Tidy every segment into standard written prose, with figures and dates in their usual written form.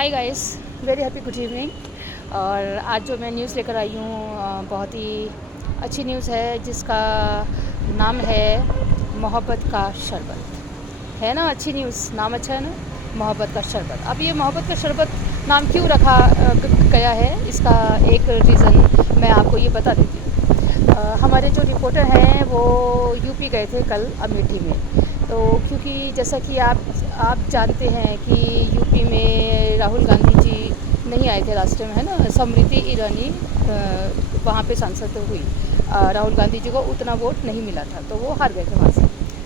Hi guys, very happy good evening. और आज जो मैं न्यूज़ लेकर आई हूँ बहुत ही अच्छी न्यूज़ है जिसका नाम है मोहब्बत का शरबत। है ना अच्छी न्यूज़, नाम अच्छा है ना, मोहब्बत का शरबत। अब ये मोहब्बत का शरबत नाम क्यों रखा गया है, इसका एक रीज़न मैं आपको ये बता देती हूँ। हमारे जो रिपोर्टर हैं वो यूपी गए थे कल अमेठी में। तो क्योंकि जैसा कि आप जानते हैं कि यूपी में राहुल गांधी जी नहीं आए थे लास्ट टाइम, है ना। स्मृति ईरानी वहाँ पे सांसद हुई। राहुल गांधी जी को उतना वोट नहीं मिला था तो वो हार गए थे वहाँ से।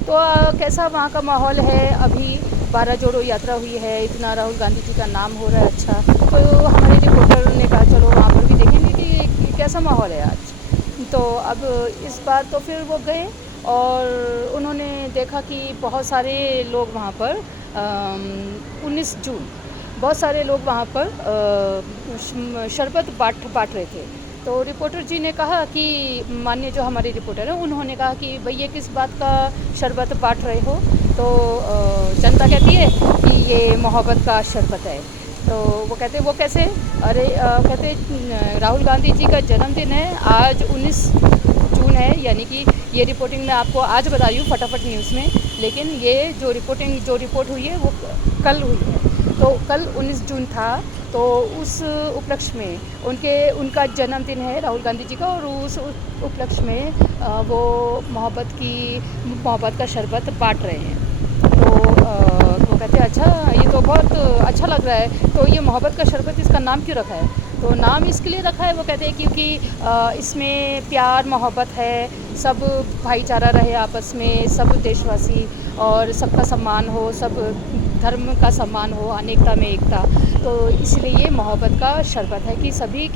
तो कैसा वहाँ का माहौल है अभी, 12 जोड़ो यात्रा हुई है, इतना राहुल गांधी जी का नाम हो रहा है अच्छा। तो हमारे रिपोर्टर ने कहा चलो वहाँ पर भी देखेंगे कि कैसा माहौल है आज। तो अब इस बार तो फिर वो गए और उन्होंने देखा कि बहुत सारे लोग वहाँ पर 19 जून बहुत सारे लोग वहाँ पर शरबत बांट रहे थे। तो रिपोर्टर जी ने कहा कि माननीय जो हमारे रिपोर्टर हैं उन्होंने कहा कि भाई ये किस बात का शरबत बांट रहे हो। तो जनता कहती है कि ये मोहब्बत का शरबत है। तो वो कहते वो कैसे, अरे कहते राहुल गांधी जी का जन्मदिन है आज 19 जून है, यानी कि ये रिपोर्टिंग मैं आपको आज बता रही हूँ फटाफट न्यूज़ में, लेकिन ये जो रिपोर्ट हुई है वो कल हुई है। तो कल 19 जून था, तो उस उपलक्ष्य में उनका जन्मदिन है राहुल गांधी जी का, और उस उपलक्ष्य में वो मोहब्बत का शरबत बांट रहे हैं। तो वो कहते हैं अच्छा ये तो बहुत अच्छा लग रहा है, तो ये मोहब्बत का शरबत इसका नाम क्यों रखा है। तो नाम इसके लिए रखा है, वो कहते हैं क्योंकि इसमें प्यार मोहब्बत है, सब भाईचारा रहे आपस में, सब देशवासी, और सबका सम्मान हो, सब धर्म का सम्मान हो, अनेकता में एकता। तो इसलिए ये मोहब्बत का शरबत है कि सभी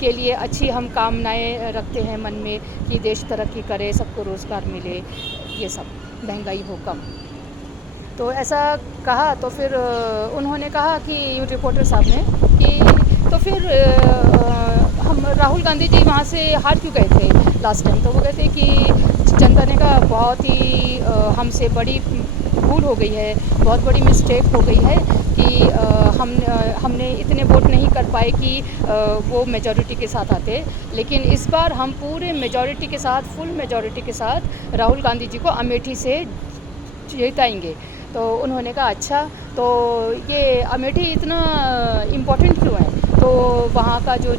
के लिए अच्छी हम कामनाएं रखते हैं मन में कि देश तरक्की करे, सबको रोज़गार मिले, ये सब, महंगाई हो कम। तो ऐसा कहा तो फिर उन्होंने कहा कि रिपोर्टर साहब ने कि तो फिर हम राहुल गांधी जी वहाँ से हार क्यों गए थे लास्ट टाइम। तो वो कहते कि जनता ने कहा बहुत ही हमसे बड़ी भूल हो गई है, बहुत बड़ी मिस्टेक हो गई है कि हमने इतने वोट नहीं कर पाए कि वो मेजॉरिटी के साथ आते, लेकिन इस बार हम पूरे मेजॉरिटी के साथ, फुल मेजॉरिटी के साथ राहुल गांधी जी को अमेठी से जिताएंगे। तो उन्होंने कहा अच्छा, तो ये अमेठी इतना इम्पोर्टेंट क्यों है। तो वहाँ का जो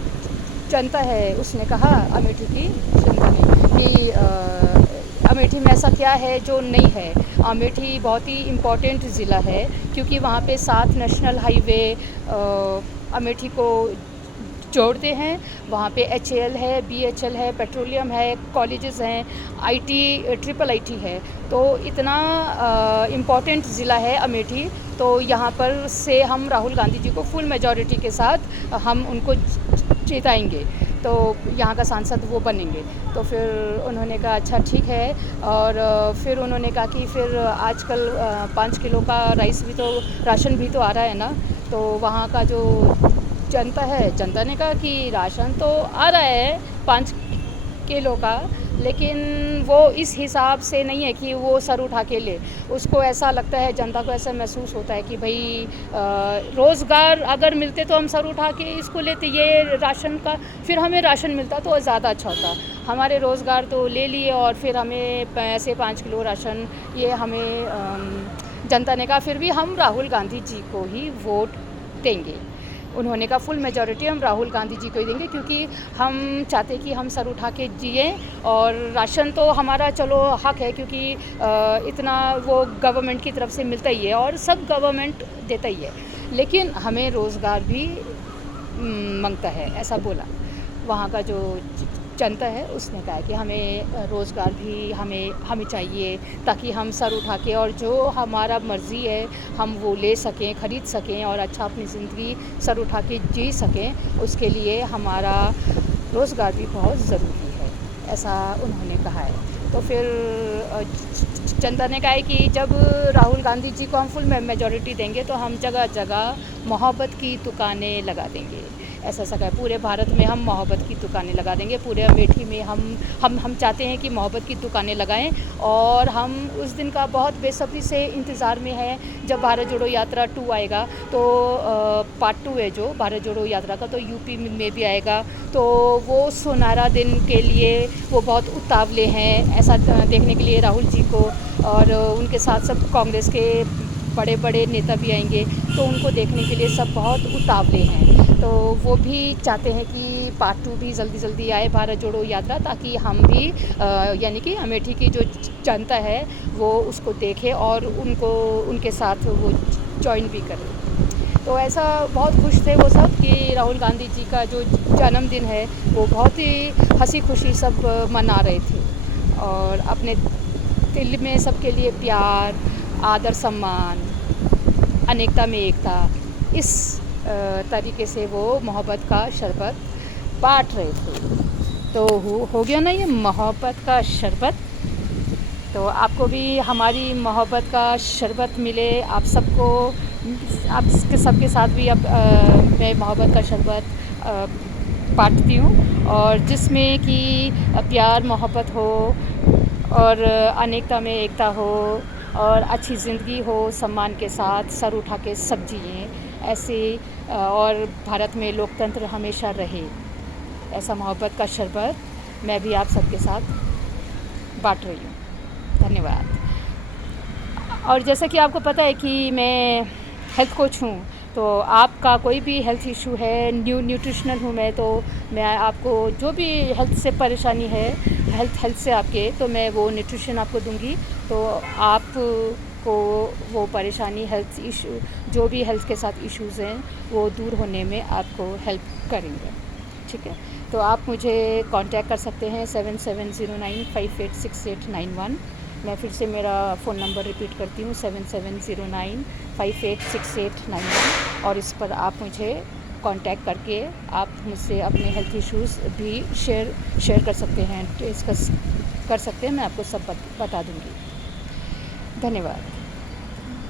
जनता है उसने कहा, अमेठी की जनता ने, कि अमेठी में ऐसा क्या है जो नहीं है। अमेठी बहुत ही इम्पोर्टेंट ज़िला है क्योंकि वहाँ पे 7 नेशनल हाईवे अमेठी को जोड़ते हैं। वहाँ पे HAL है, BHL है, पेट्रोलियम है, कॉलेजेस हैं, IT, ट्रिपल IT है। तो इतना इम्पॉर्टेंट ज़िला है अमेठी। तो यहाँ पर से हम राहुल गांधी जी को फुल मेजॉरिटी के साथ हम उनको जिताएंगे, तो यहाँ का सांसद वो बनेंगे। तो फिर उन्होंने कहा अच्छा ठीक है। और फिर उन्होंने कहा कि फिर आजकल 5 किलो का राशन भी तो आ रहा है ना। तो वहाँ का जो जनता ने कहा कि राशन तो आ रहा है 5 किलो का, लेकिन वो इस हिसाब से नहीं है कि वो सर उठा के ले। उसको ऐसा लगता है, जनता को ऐसा महसूस होता है कि भाई रोज़गार अगर मिलते तो हम सर उठा के इसको लेते, ये राशन का फिर हमें राशन मिलता तो ज़्यादा अच्छा होता। हमारे रोज़गार तो ले लिए और फिर हमें पैसे 5 किलो राशन, ये हमें जनता ने कहा फिर भी हम राहुल गांधी जी को ही वोट देंगे। उन्होंने कहा फुल मेजॉरिटी हम राहुल गांधी जी को ही देंगे क्योंकि हम चाहते कि हम सर उठा के जिए। और राशन तो हमारा चलो हक है क्योंकि इतना वो गवर्नमेंट की तरफ से मिलता ही है और सब गवर्नमेंट देता ही है, लेकिन हमें रोज़गार भी मांगता है, ऐसा बोला। वहाँ का जो जनता है उसने कहा कि हमें रोज़गार भी हमें चाहिए ताकि हम सर उठा के और जो हमारा मर्ज़ी है हम वो ले सकें, ख़रीद सकें और अच्छा अपनी ज़िंदगी सर उठा के जी सकें। उसके लिए हमारा रोज़गार भी बहुत ज़रूरी है, ऐसा उन्होंने कहा है। तो फिर जनता ने कहा है कि जब राहुल गांधी जी को हम फुल मेजॉरिटी देंगे तो हम जगह जगह मोहब्बत की दुकानें लगा देंगे ऐसा ऐसा है। पूरे भारत में हम मोहब्बत की दुकानें लगा देंगे, पूरे अमेठी में हम चाहते हैं कि मोहब्बत की दुकानें लगाएं। और हम उस दिन का बहुत बेसब्री से इंतज़ार में है जब भारत जोड़ो यात्रा 2 आएगा। तो पार्ट 2 है जो भारत जोड़ो यात्रा का, तो यूपी में भी आएगा। तो वो सुनहरा दिन के लिए वो बहुत उतावले हैं ऐसा देखने के लिए राहुल जी को, और उनके साथ सब कांग्रेस के बड़े बड़े नेता भी आएंगे, तो उनको देखने के लिए सब बहुत उतावले हैं। तो वो भी चाहते हैं कि पार्ट 2 भी जल्दी जल्दी आए भारत जोड़ो यात्रा, ताकि हम भी यानी कि अमेठी की जो जनता है वो उसको देखे और उनके साथ वो ज्वाइन भी करें। तो ऐसा बहुत खुश थे वो सब कि राहुल गांधी जी का जो जन्मदिन है वो बहुत ही हंसी खुशी सब मना रहे थे, और अपने दिल में सबके लिए प्यार, आदर, सम्मान, अनेकता में एकता, इस तरीके से वो मोहब्बत का शरबत बांट रहे थे। तो हो गया ना ये मोहब्बत का शरबत। तो आपको भी हमारी मोहब्बत का शरबत मिले, आप सबको, आप सबके साथ भी अब मैं मोहब्बत का शरबत बांटती हूँ, और जिसमें कि प्यार मोहब्बत हो, और अनेकता में एकता हो, और अच्छी ज़िंदगी हो, सम्मान के साथ सर उठा के सब जिएँ ऐसे, और भारत में लोकतंत्र हमेशा रहे। ऐसा मोहब्बत का शरबत मैं भी आप सबके साथ बांट रही हूँ। धन्यवाद। और जैसा कि आपको पता है कि मैं हेल्थ कोच हूँ, तो आपका कोई भी हेल्थ इशू है, न्यूट्रिशनल हूँ मैं, तो मैं आपको जो भी हेल्थ से परेशानी है, हेल्थ से आपके, तो मैं वो न्यूट्रिशन आपको दूंगी। तो आपको वो परेशानी, हेल्थ इशू, जो भी हेल्थ के साथ इश्यूज़ हैं वो दूर होने में आपको हेल्प करेंगे। ठीक है, तो आप मुझे कांटेक्ट कर सकते हैं 7709586891। मैं फिर से मेरा फ़ोन नंबर रिपीट करती हूँ 7709586891, और इस पर आप मुझे कांटेक्ट करके आप मुझसे अपने हेल्थ इश्यूज़ भी शेयर कर सकते हैं, डिस्कस कर सकते हैं, मैं आपको सब बता दूँगी। धन्यवाद।